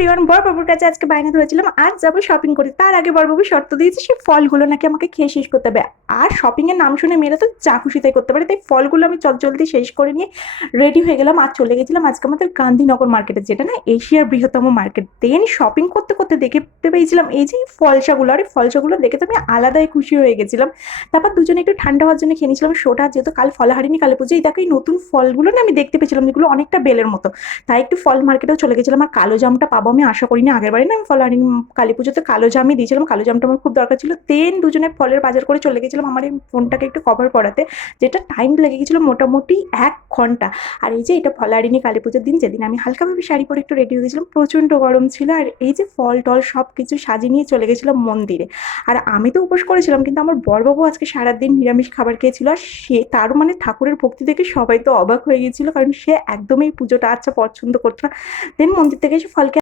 Everyone, বড়বাবুর কাছে আজকে বায়না ধরেছিলাম আজ যাবো শপিং করতে। তার আগে বড়বাবু শর্ত দিয়েছে সেই ফলগুলো নাকি আমাকে খেয়ে শেষ করতে হবে। আর শপিং এর নাম শুনে মেয়েরা তো যা খুশি তাই করতে পারে, তাই ফলগুলো আমি জলদি শেষ করে নিয়ে রেডি হয়ে গেলাম আর চলে গেছিলাম আজকে আমাদের গান্ধীনগর মার্কেটে, যেটা না এশিয়ার বৃহত্তম মার্কেট। দেন শপিং করতে করতে দেখতে পেয়েছিলাম এই যে ফলসাগুলো, আর এই ফলসাগুলো দেখে তো আমি আলাদাই খুশি হয়ে গেছিলাম। তারপর দুজনে একটু ঠান্ডা হওয়ার জন্য খেয়ে নিয়েছিলাম সোডা, যেহেতু কাল ফলহারিণী কালী পুজো। এই দেখো এই নতুন ফলগুলো না আমি দেখতে পেয়েছিলাম, যেগুলো অনেকটা বেলের মতো। তাই একটু ফল মার্কেটেও চলে গেছিলাম। আর কালো জামটা পাবো আমি আশা করিনি, আগের বারে না আমি ফলহারিণী কালী পুজোতে কালো জামই দিয়েছিলাম, কালো জামটা আমার খুব দরকার ছিল। দেন দুজনে ফলের বাজার করে চলে গেছিলাম আমার এই ফোনটাকে একটু কভার করাতে, যেটা টাইম লেগে গেছিলো মোটামুটি 1 ঘন্টা। আর এই যে এটা ফলহারিণী কালী পুজোর দিন, যেদিন আমি হালকাভাবে শাড়ি পরে একটু রেডি হয়ে গেছিলাম, প্রচণ্ড গরম ছিল। আর এই যে ফল টল সব কিছু সাজিয়ে নিয়ে চলে গেছিলাম মন্দিরে। আর আমি তো উপোস করেছিলাম, কিন্তু আমার বড়বাবু আজকে সারাদিন নিরামিষ খাবার খেয়েছিল। আর সে তারও মানে ঠাকুরের ভক্তি দেখে সবাই তো অবাক হয়ে গেছিলো, কারণ সে একদমই পুজোটা আচ্ছা পছন্দ করতো না। দেন মন্দির থেকে এসে ফলকে